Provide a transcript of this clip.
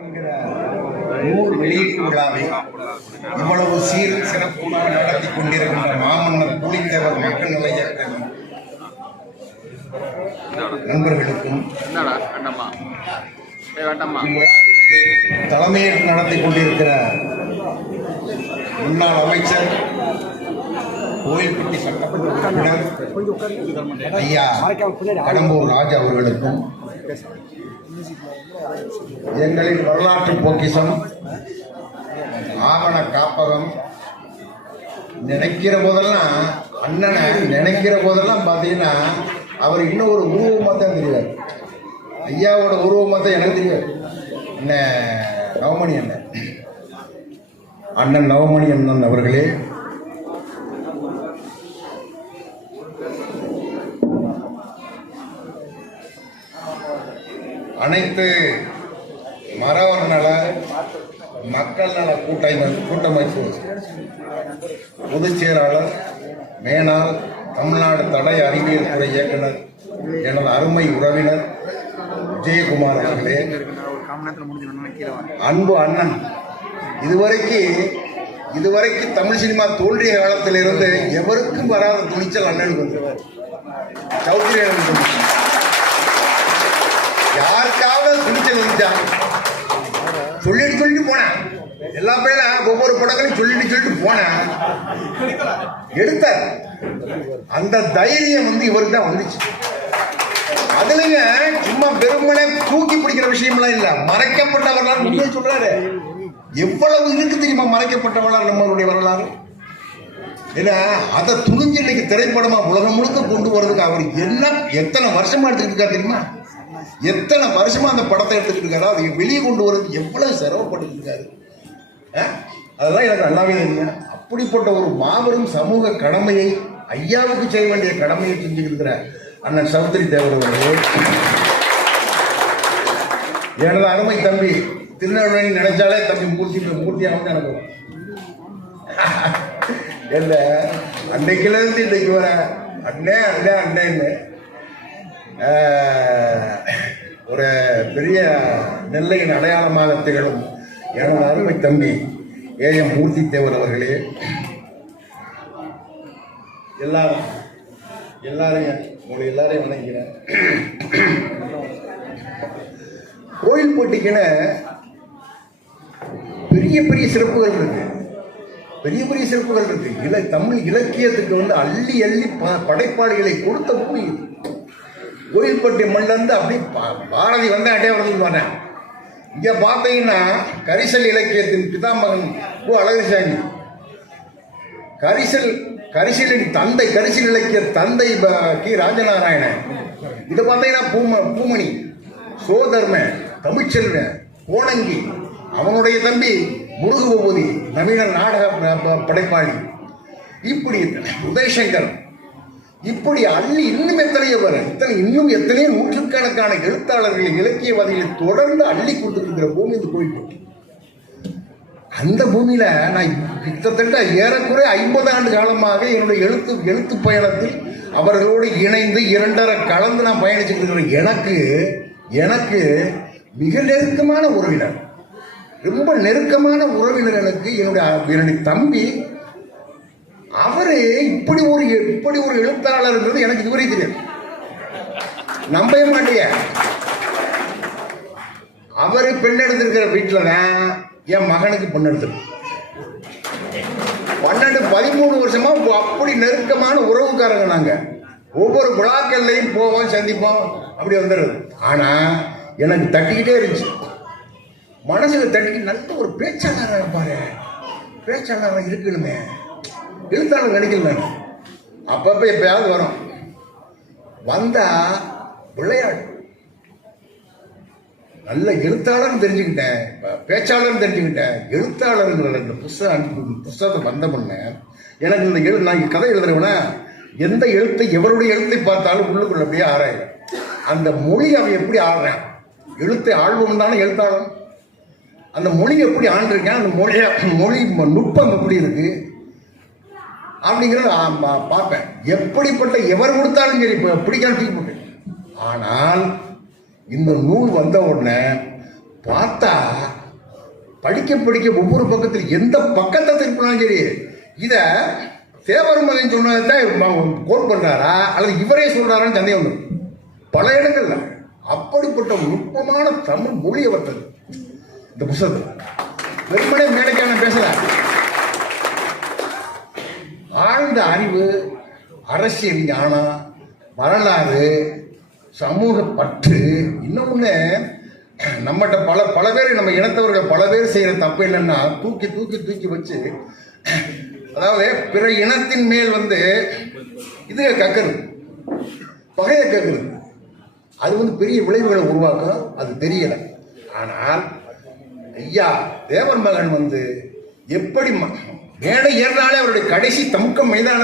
என்கிற நூல் வெளியீட்டு விழாவை இவ்வளவு சீர் சிறப்பாக நடத்தி கொண்டிருக்கின்ற மாமன்னர் புலித்தேவர் மக்கள் நல இயக்க நண்பர்களுக்கும் தலைமையேற்று நடத்தி கொண்டிருக்கிற முன்னாள் அமைச்சர் கோயில்பட்டி சட்டமன்ற ஐயா கடம்பூர் ராஜா அவர்களுக்கும் எங்களின் வரலாற்று பொக்கிசம் ஆவண காப்பகம் நினைக்கிற போதெல்லாம் அண்ணனை நினைக்கிற போதெல்லாம் பார்த்தீங்கன்னா அவர் இன்னும் ஒரு உருவமாக தான் தெரிவார். ஐயாவோட உருவமாக தான் எனக்கு தெரியாது அண்ணன் நவமணி அண்ணன். அண்ணன் நவமணி அண்ணன் அவர்களே அனைத்து மறவர் நல மக்கள் நல கூட்டமை கூட்டமைப்பு பொதுச் செயலாளர் மேனாள் தமிழ்நாடு தடை அறிவியல் துறை இயக்குனர் எனது அருமை உறவினர் விஜயகுமார் அவர்களே. அன்பு அண்ணன் இதுவரைக்கு இதுவரைக்கு தமிழ் சினிமா தோன்றிய காலத்திலிருந்து எவருக்கும் வராத துணிச்சல் அண்ணனுக்கு வந்துருவார் சௌத்ரி யாருக்காவது துணிச்சல் இருந்துச்சா? சொல்லிட்டு சொல்லிட்டு போனேன் எல்லா பேரும் ஒவ்வொரு படங்களையும் சொல்லிட்டு சொல்லிட்டு போனேன் எடுத்தார். அந்த தைரியம் வந்து இவருக்கு தான் வந்துச்சு. அதுலங்க சும்மா பெருமனை தூக்கி பிடிக்கிற விஷயம்லாம் இல்ல. மறைக்கப்பட்ட வரலாறு உண்மையை சொல்றாரு. எவ்வளவு இருக்கு தெரியுமா மறைக்கப்பட்ட வரலாறு நம்மளுடைய வரலாறு? ஏன்னா அதை துணிஞ்சு இன்னைக்கு திரைப்படமா உலகம் முழுக்க கொண்டு வர்றதுக்கு அவர் என்ன எத்தனை வருஷமா எடுத்துக்கிட்டு இருக்காரு தெரியுமா? எத்தனை வருஷமா அந்த படத்தை எடுத்துக்கிட்டு இருக்காரு அதை வெளியே கொண்டு வரது எவ்வளவு சிரமப்பட்டு இருக்காரு ஆ? அதெல்லாம் எனக்கு நல்லாவே தெரியும். அப்படிப்பட்ட ஒரு மாபெரும் சமூக கடமையை ஐயாவுக்கு செய்ய வேண்டிய கடமையை செஞ்சுக்கிட்டு இருக்கிற அண்ணன் சௌத்ரி தேவரவர்கள் எனது அருமை தம்பி திருநெல்வேலி நினைச்சாலே தம்பி மூர்த்தி மூர்த்தி ஆகும் எனக்கு என்ன? இல்ல அன்னைக்குல இருந்து இன்னைக்கு வர அண்ணே அண்ணே அண்ணேன்னு ஒரு பெரிய நெல்லையின் அடையாளமாக திகழும் எனது அருமை தம்பி ஏ எம் மூர்த்தி தேவர் அவர்களே எல்லாரும் எல்லாரையும் உங்களை எல்லாரையும் வணங்கிறேன் கோயில் போட்டிக்குன்னு பெரிய பெரிய சிறப்புகள் இருக்கு. பெரிய பெரிய சிறப்புகள் இருக்கு. இல தமிழ் இலக்கியத்துக்கு வந்து அள்ளி அள்ளி ப- படைப்பாளிகளை கொடுத்த பூமி கோயில்பட்டி மண்ணிலேருந்து அப்படி பா- பாரதி வந்தேன் அட்டே வரதுன்னு வரேன் இங்க பார்த்தீங்கன்னா கரிசல் இலக்கியத்தின் பிதாமகன் கு அழகுசாமி. கரிசல் கரிசலின் தந்தை கரிசல் இலக்கிய தந்தை ப- கி. ராஜநாராயணன். இதை பார்த்தீங்கன்னா பூம பூமணி சோதர்மன் தமிழ்ச்செல்வன் கோணங்கி அவனுடைய தம்பி முருகு நவீன நாடக ப- ப- படைப்பாளி. இப்படி உதயசங்கர் இப்படி அள்ளி இன்னும் எத்தனையோ வர இத்தனை இன்னும் எத்தனையோ நூற்றுக்கணக்கான எழுத்தாளர்கள் இலக்கியவாதிகளை தொடர்ந்து அள்ளி கொடுத்துருக்கிற பூமி இந்த கோயில் அந்த பூமியில நான் கிட்டத்தட்ட ஏறக்குறைய ஐம்பது ஆண்டு காலமாக என்னுடைய எழுத்து எழுத்து பயணத்தில் அவர்களோடு இணைந்து இரண்டரை கலந்து நான் பயணிச்சுட்டு இருக்கிறேன். எனக்கு எனக்கு மிக நெருக்கமான உறவினர். ரொம்ப நெருக்கமான உறவினர் எனக்கு என்னுடைய என்னுடைய தம்பி அவரு இப்படி ஒரு இப்படி ஒரு எழுத்தாளர்ன்றது எனக்கு இதுவரை தெரியாது. நம்பவே மாட்டீங்க. அவரு பெண் எடுத்திருக்கிற வீட்டில் தான் என் மகனுக்கு பெண் எடுத்திருக்கு பன்னெண்டு பதிமூணு வருஷமா அப்படி நெருக்கமான உறவுக்காரங்க நாங்க. ஒவ்வொரு விழாக்கள்லையும் போவோம் சந்திப்போம் அப்படி வந்துடுறது ஆனா எனக்கு தட்டிக்கிட்டே இருந்துச்சு. மனசுல தட்டிக்கிட்டு நல்ல ஒரு பேச்சாளராக பாரு. பேச்சாளராக இருக்கணுமே. எழுத்தாளர் கிடைக்கல நான் அப்பப்போ எப்பயாவது வரும். வந்தால் விளையாடு. நல்ல எழுத்தாளர்னு தெரிஞ்சுக்கிட்டேன். பேச்சாளர்னு தெரிஞ்சுக்கிட்டேன். எழுத்தாளருங்கிற இந்த புஸ்தகம் அனுப்பி- புஸ்தகத்தை வந்த பண்ண எனக்கு இந்த எழு நான் கதை எழுதுறவனா எந்த எழுத்தை எவருடைய எழுத்தை பார்த்தாலும் உள்ளுக்குள்ள அப்படியே ஆராயும் அந்த மொழி அவன் எப்படி ஆடுறான்? எழுத்தை ஆழ்வம் தானே எழுத்தாளன்? அந்த மொழி எப்படி ஆண்டிருக்கேன்? அந்த மொழியை மொழி நுட்பம் எப்படி இருக்குது அப்படிங்கிறத பார்ப்பேன். எப்படிப்பட்ட எவர் கொடுத்தாலும் சரி பிடிக்காம தூக்கி போட்டேன் ஆனால் இந்த நூல் வந்த உடனே பார்த்தா படிக்க படிக்க ஒவ்வொரு பக்கத்தில் எந்த பக்கத்தை திருப்பினாலும் சரி இதை தேவர் மகன் சொன்னதான் கோட் பண்ணுறாரா அல்லது இவரே சொல்கிறாரான்னு சந்தேகம் வந்து பல இடங்கள்ல அப்படிப்பட்ட நுட்பமான தமிழ் மொழி அவர்த்தது இந்த புத்தகத்தில். வெறுமனே மேடைக்கான பேசல. ஆழ்ந்த அறிவு அரசியல் ஞானம் வரலாறு சமூக பற்று இன்னொன்று நம்மகிட்ட பல பல பேர் நம்ம இனத்தவர்கள் பல பேர் செய்கிற தப்பு என்னன்னா தூக்கி தூக்கி தூக்கி வச்சு அதாவது பிற இனத்தின் மேல் வந்து இது கக்கறது பகையை கக்குறது அது வந்து பெரிய விளைவுகளை உருவாக்கும். அது தெரியலை. ஆனால் ஐயா தேவர் மகன் வந்து எப்படி மேடை ஏறினாலே அவருடைய கடைசி தமுக்கம் மைதானம்